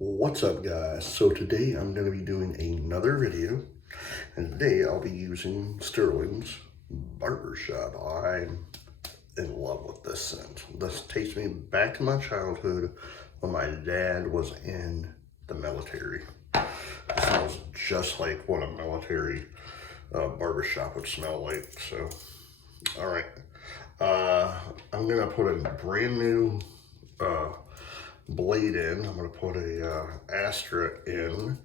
What's up, guys? So today I'm going to be doing another video, and today I'll be using Stirling's Barbershop. I'm in love with this scent. This takes me back to my childhood when my dad was in the military. It smells just like what a military barbershop would smell like. So, all right. I'm going to put a brand new blade in. I'm going to put a Astra in,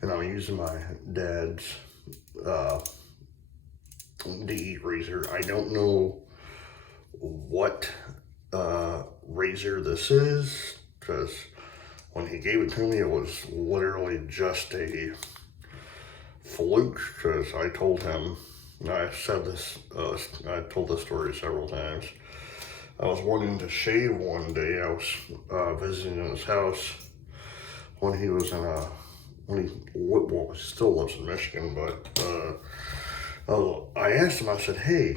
and I'm using my dad's DE razor. I don't know what razor this is, because when he gave it to me, it was literally just a fluke, because I told him, I said this, I told this story several times. I was wanting to shave one day. I was visiting his house when he was in well, he still lives in Michigan, but I asked him, I said, hey,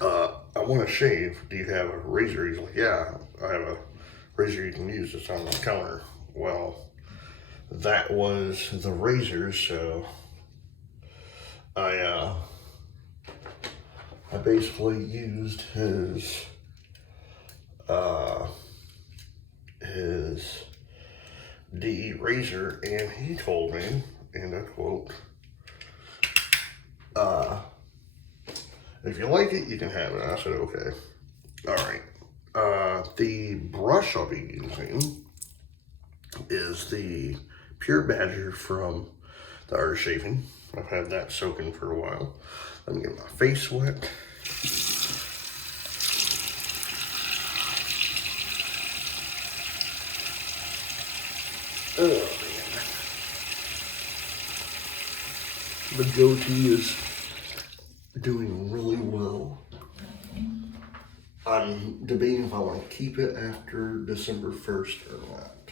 I want to shave. Do you have a razor? He's like, yeah, I have a razor you can use. It's on the counter. Well, that was the razor, so I basically used his DE razor, and he told me, and I quote, if you like it, you can have it. I said, okay. All right. The brush I'll be using is the Pure Badger from the Art of Shaving. I've had that soaking for a while. Let me get my face wet. Oh man. The goatee is doing really well. I'm debating if I want to keep it after December 1st or not.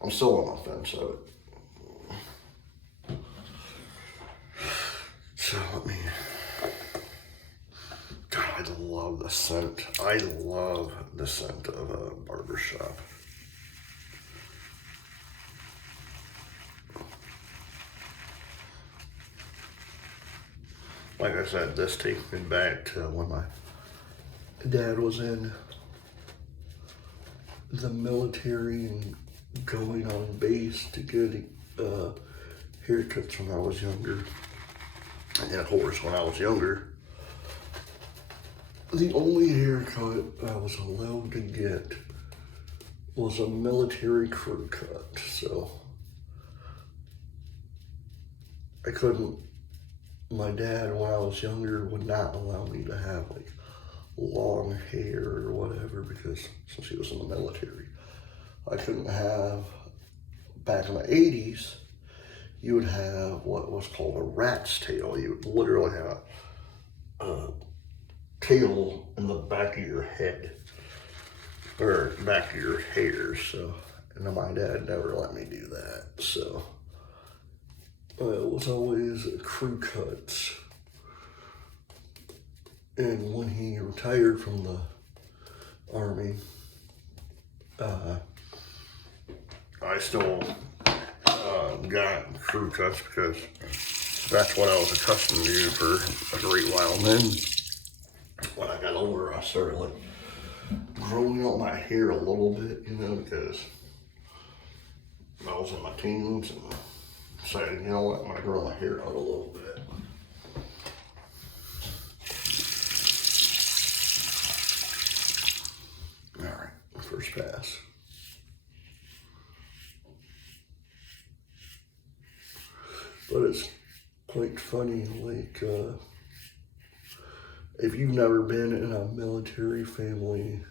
I'm still on the fence of it. So let me, God, I love the scent. I love the scent of a barbershop. Like I said, this takes me back to when my dad was in the military and going on base to get haircuts when I was younger. And of course, when I was younger, the only haircut I was allowed to get was a military crew cut. So I couldn't, my dad, when I was younger, would not allow me to have like long hair or whatever, because since he was in the military, I couldn't have, back in the 80s, you would have what was called a rat's tail. You would literally have a tail in the back of your head, or back of your hair. So, and my dad never let me do that. So it was always crew cuts. And when he retired from the Army, I still got crew cuts, because that's what I was accustomed to do for a great while. And then when I got older, I started like growing out my hair a little bit, you know, because I was in my teens and decided, you know what, I'm gonna grow my hair out a little bit. All right, first pass. But it's quite funny, like, if you've never been in a military family,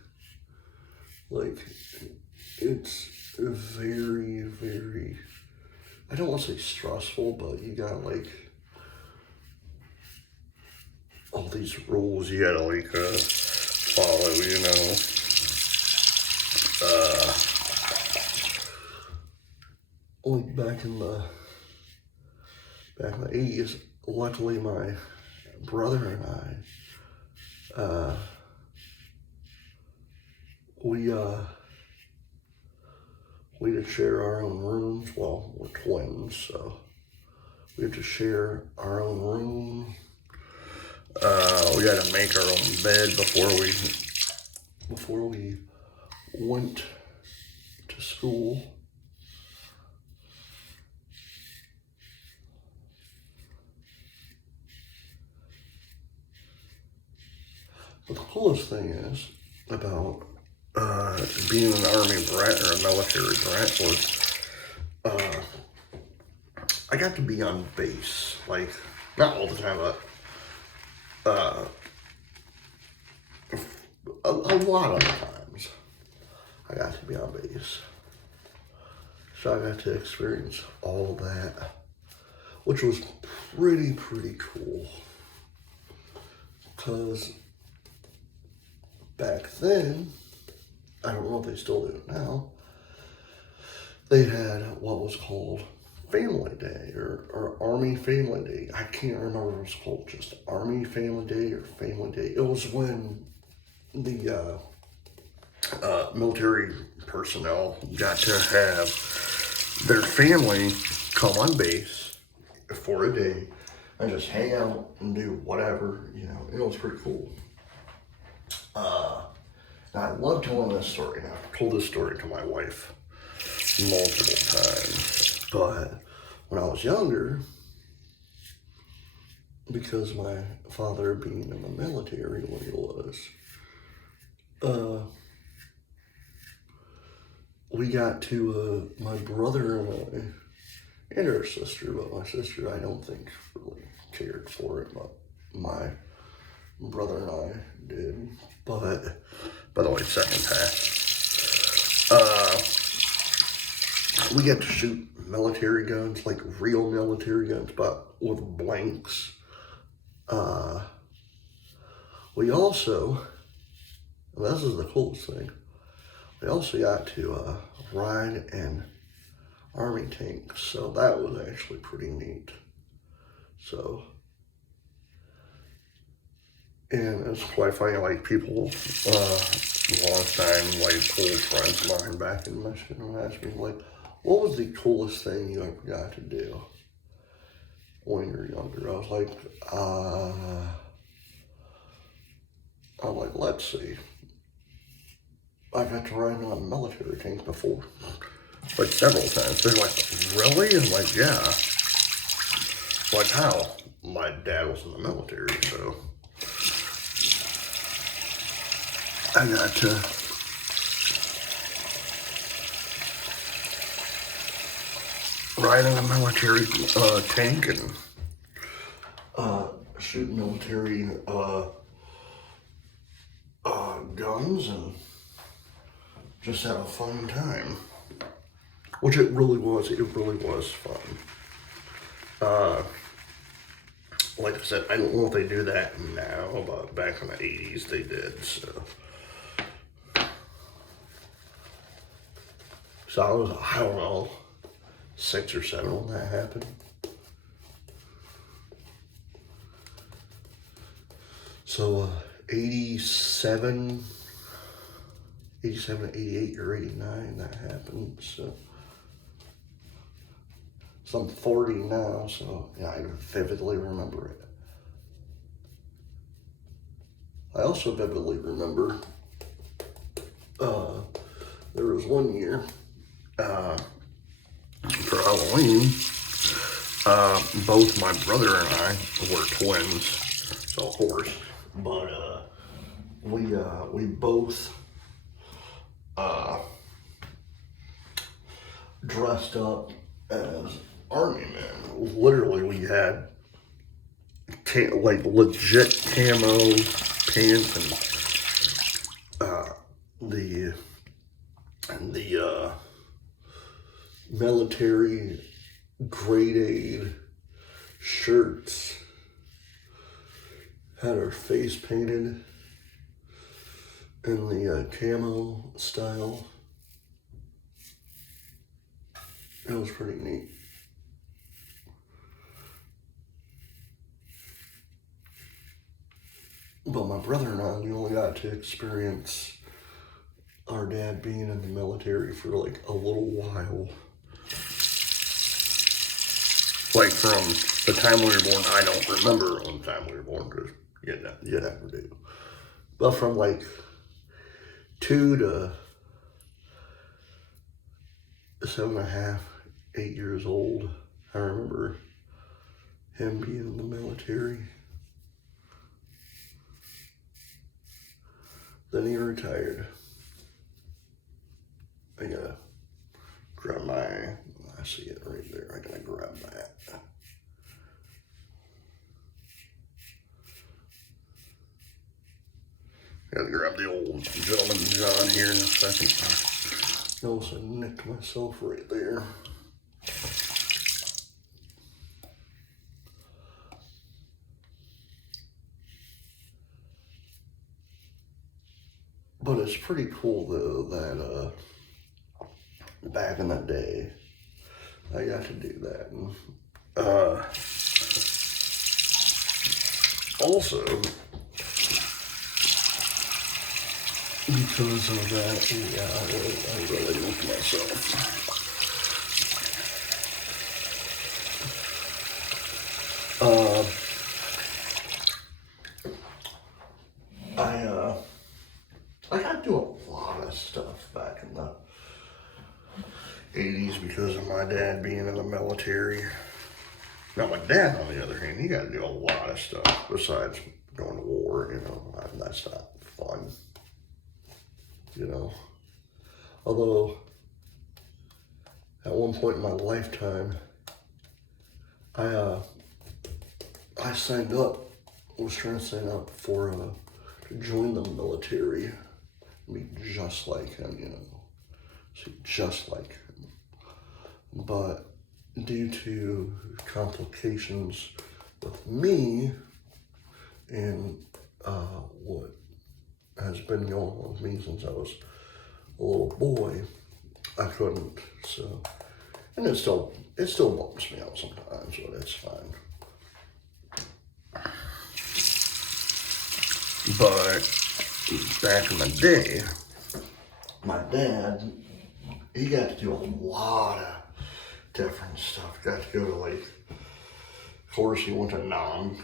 like, it's very, very, I don't want to say stressful, but you got like all these rules you gotta like follow, you know. Like back in the 80s, luckily my brother and I, we we had to share our own rooms. Well, we're twins, so we had to share our own room. We had to make our own bed before we went to school. But the coolest thing is about being an Army brat or a military brat was I got to be on base. Like, not all the time, but a lot of the times I got to be on base. So I got to experience all of that, which was pretty cool. Because back then, I don't know if they still do it now, they had what was called Family Day or Army Family Day. I can't remember if it was called just Army Family Day or Family Day. It was when the military personnel got to have their family come on base for a day and just hang out and do whatever, you know. It was pretty cool. I love telling this story. Now, I've told this story to my wife multiple times, but when I was younger, because my father being in the military when he was, we got to, my brother and her sister, but my sister I don't think really cared for it, but my brother and I did. But, by the way, second pass. We got to shoot military guns, like real military guns, but with blanks. We also, and this is the coolest thing, we also got to ride in Army tanks, so that was actually pretty neat. So, and it's quite funny, like people, long time, like old friends of mine back in Michigan would ask me, like, what was the coolest thing you ever got to do when you were younger? I was like, I'm like, let's see. I got to ride on a military tank before, like several times. They're like, really? I'm like, yeah. Like, how? My dad was in the military, so I got to ride in a military tank and shoot military guns and just have a fun time. Which it really was. It really was fun. Like I said, I don't know if they do that now, but back in the 80s they did, so. So I was, I don't know, 6 or 7 when that happened. So 87, 88, or 89 that happened, so. So I'm 40 now, so yeah, I vividly remember it. I also vividly remember there was one year for Halloween, both my brother and I were twins, so of course, but we both dressed up as Army men. Literally, we had like legit camo pants and the military grade aid shirts. Had our face painted in the camo style. It was pretty neat. But my brother and I, we only got to experience our dad being in the military for like a little while. Like from the time we were born, I don't remember on the time we were born, because you never do. But from like 2 to 7.5, 8 years old, I remember him being in the military. Then he retired. I gotta grab I see it right there. I gotta grab that. Gotta grab the old gentleman John here in a second. I also nicked myself right there. But it's pretty cool though that back in the day I got to do that. And also because of that, yeah, I really looked myself. I got to do a lot of stuff back in the 80s because of my dad being in the military. Now my dad, on the other hand, he got to do a lot of stuff besides going to war, you know. That's not fun, you know. Although, at one point in my lifetime, I signed up, was trying to sign up for, to join the military, be just like him, you know. So just like him. But due to complications with me and what has been going on with me since I was a little boy, I couldn't. So, and it still bumps me out sometimes, but it's fine. But back in the day, my dad, he got to do a lot of different stuff. Got to go to, like, of course he went to Nam,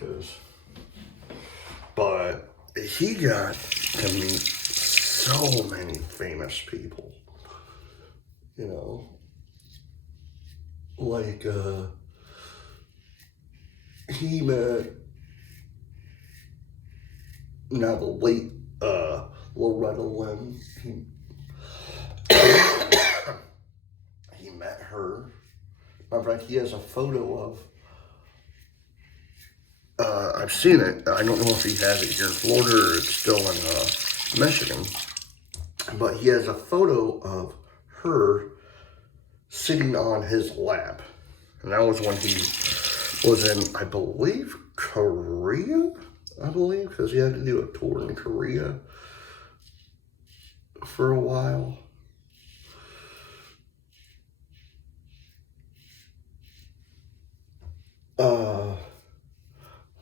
but he got to meet so many famous people, you know, like, he met, now the late, Loretta Lynn, he met her. Matter of fact, he has a photo of, I've seen it. I don't know if he has it here in Florida or it's still in Michigan. But he has a photo of her sitting on his lap. And that was when he was in, I believe, Korea? Because he had to do a tour in Korea for a while.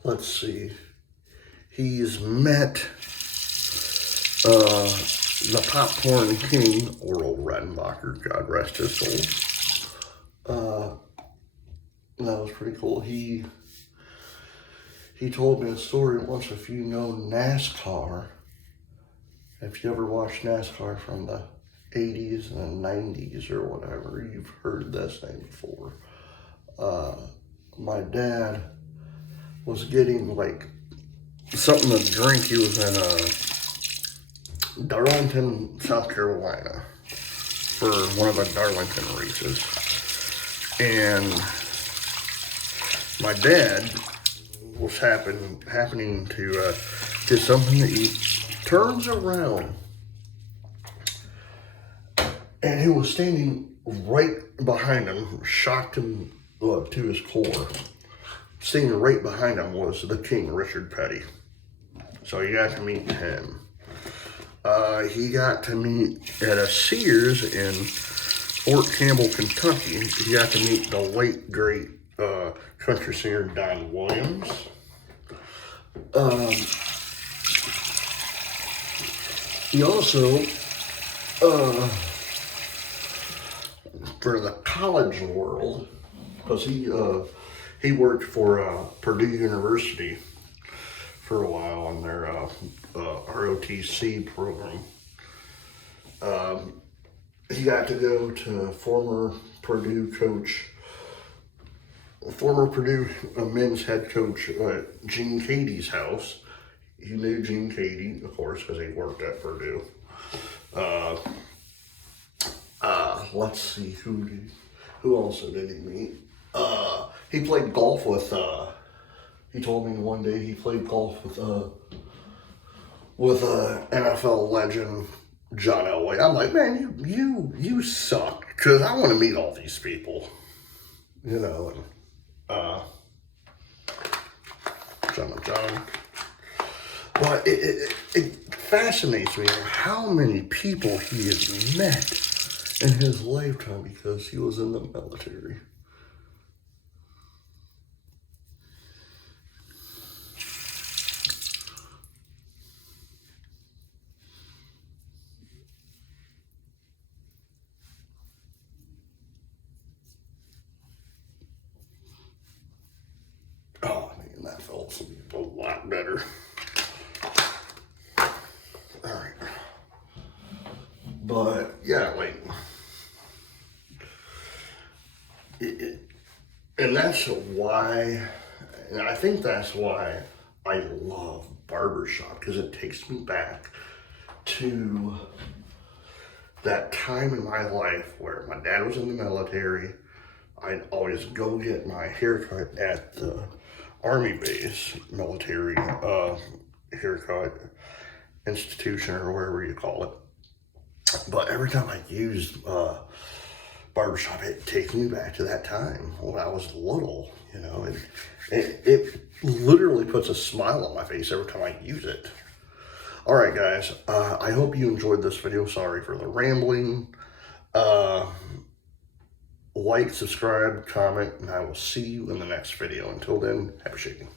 Let's see. He's met the Popcorn King, Oral Redenbacher, God rest his soul. That was pretty cool. He told me a story once. If you know NASCAR, if you ever watched NASCAR from the 80s and the 90s or whatever, you've heard this name before. My dad was getting like something to drink. He was in Darlington, South Carolina for one of the Darlington races. And my dad was happening to get something to eat, turns around, and he was standing right behind him, shocked him to his core. Standing right behind him was the King, Richard Petty. So he got to meet him. He got to meet at a Sears in Fort Campbell, Kentucky. He got to meet the late, great country singer Don Williams. He also for the college world, because he worked for Purdue University for a while on their ROTC program. He got to go to former Purdue men's head coach Gene Katie's house. He knew Gene Katie, of course, because he worked at Purdue. Let's see, who also did he meet? He played golf with. He told me one day he played golf with NFL legend John Elway. I'm like, man, you suck, because I want to meet all these people, you know. And John. But it fascinates me how many people he has met in his lifetime because he was in the military. Oh man, that felt a lot better. Alright. But yeah, like and that's why, and I think that's why I love Barbershop, because it takes me back to that time in my life where my dad was in the military. I'd always go get my haircut at the Army base, military haircut institution, or wherever you call it. But every time I used Barbershop, it takes me back to that time when I was little, you know. It literally puts a smile on my face every time I use it. All right, guys, I hope you enjoyed this video. Sorry for the rambling. Like, subscribe, comment, and I will see you in the next video. Until then, happy shaking.